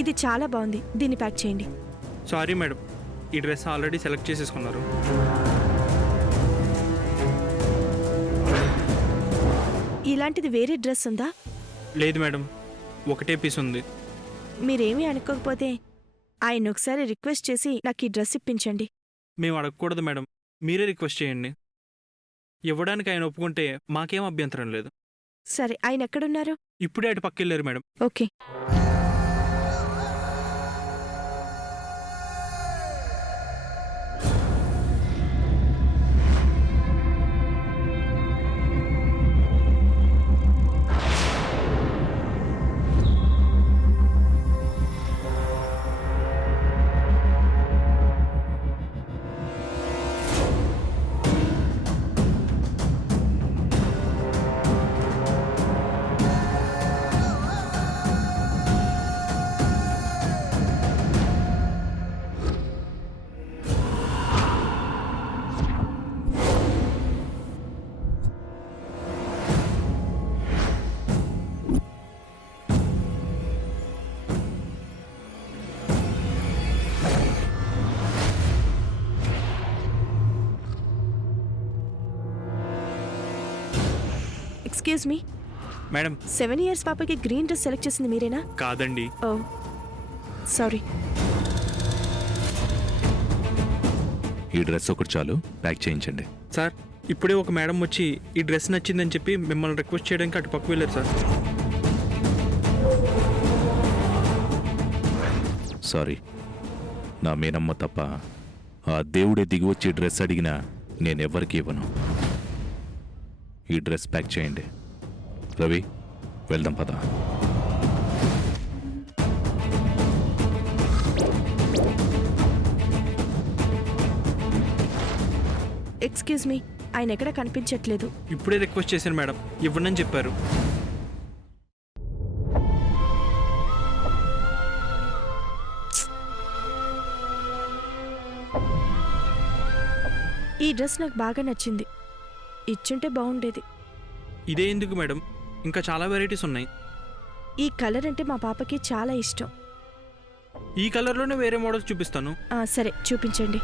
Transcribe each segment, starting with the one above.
ఇది చాలా బాగుంది, దీన్ని ప్యాక్ చేయండి. సారీ మేడం, ఈ డ్రెస్ ఆల్రెడీ సెలెక్ట్ చేసేసుకున్నారు. ఇలాంటిది వేరే డ్రెస్ ఉందా? లేదు మేడం, ఒకటే పీస్ ఉంది. మీరేమీ అనుకోకపోతే ఆయన ఒకసారి రిక్వెస్ట్ చేసి నాకు ఈ డ్రెస్ ఇప్పించండి. మేము అడగకూడదు మేడం, మీరే రిక్వెస్ట్ చేయండి. ఇవ్వడానికి ఆయన ఒప్పుకుంటే మాకేం అభ్యంతరం లేదు. సరే, ఆయన ఎక్కడున్నారు? ఇప్పుడే అటు పక్కెళ్ళారు madam. Okay. Excuse me madam. 7 years పాపకి గ్రీన్ డ్రెస్ సెలెక్ట్ చేసింది మీరేనా? కాదండి. ఓ సారీ. ఈ డ్రెస్ ఒకటి చాలు, ప్యాక్ చేయించండి. సార్, ఇప్పుడే ఒక మేడం వచ్చి ఈ డ్రెస్ నచ్చిందని చెప్పి మిమ్మల్ని రిక్వెస్ట్ చేయడానికి అటు పక్క వెళ్ళారు సార్. సారీ, నా మేనమ్మ తప్ప ఆ దేవుడే దిగి వచ్చి డ్రెస్ అడిగినా నేనెవ్వరికి ఇవ్వను. ఈ డ్రెస్ ప్యాక్ చేయండి. రవి, వెళ్దాం పద. ఎక్స్క్యూజ్ మీ, ఆయన ఎక్కడ కనిపించట్లేదు. ఇప్పుడే రిక్వెస్ట్ చేశాను మేడం, ఇవ్వనని చెప్పారు. ఈ డ్రెస్ నాకు బాగా నచ్చింది, ఇచ్చుంటే బాగుండేది. ఇదే ఎందుకు మేడం, ఇంకా చాలా వెరైటీస్ ఉన్నాయి. ఈ కలర్ అంటే మా పాపకి చాలా ఇష్టం. ఈ కలర్లోనే వేరే మోడల్స్ చూపిస్తాను. సరే, చూపించండి.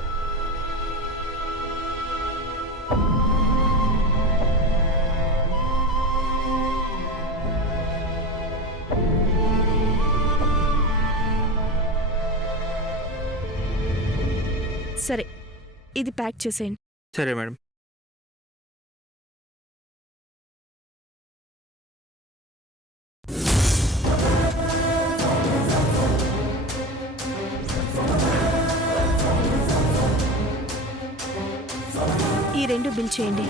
సరే, ఇది ప్యాక్ చేసేయండి. సరే మేడం. ఈ 2 బిల్ చేయండి.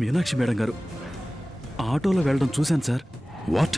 మీనాక్షి మేడం గారు ఆటోలో వెళ్ళడం చూశాను సార్. వాట్?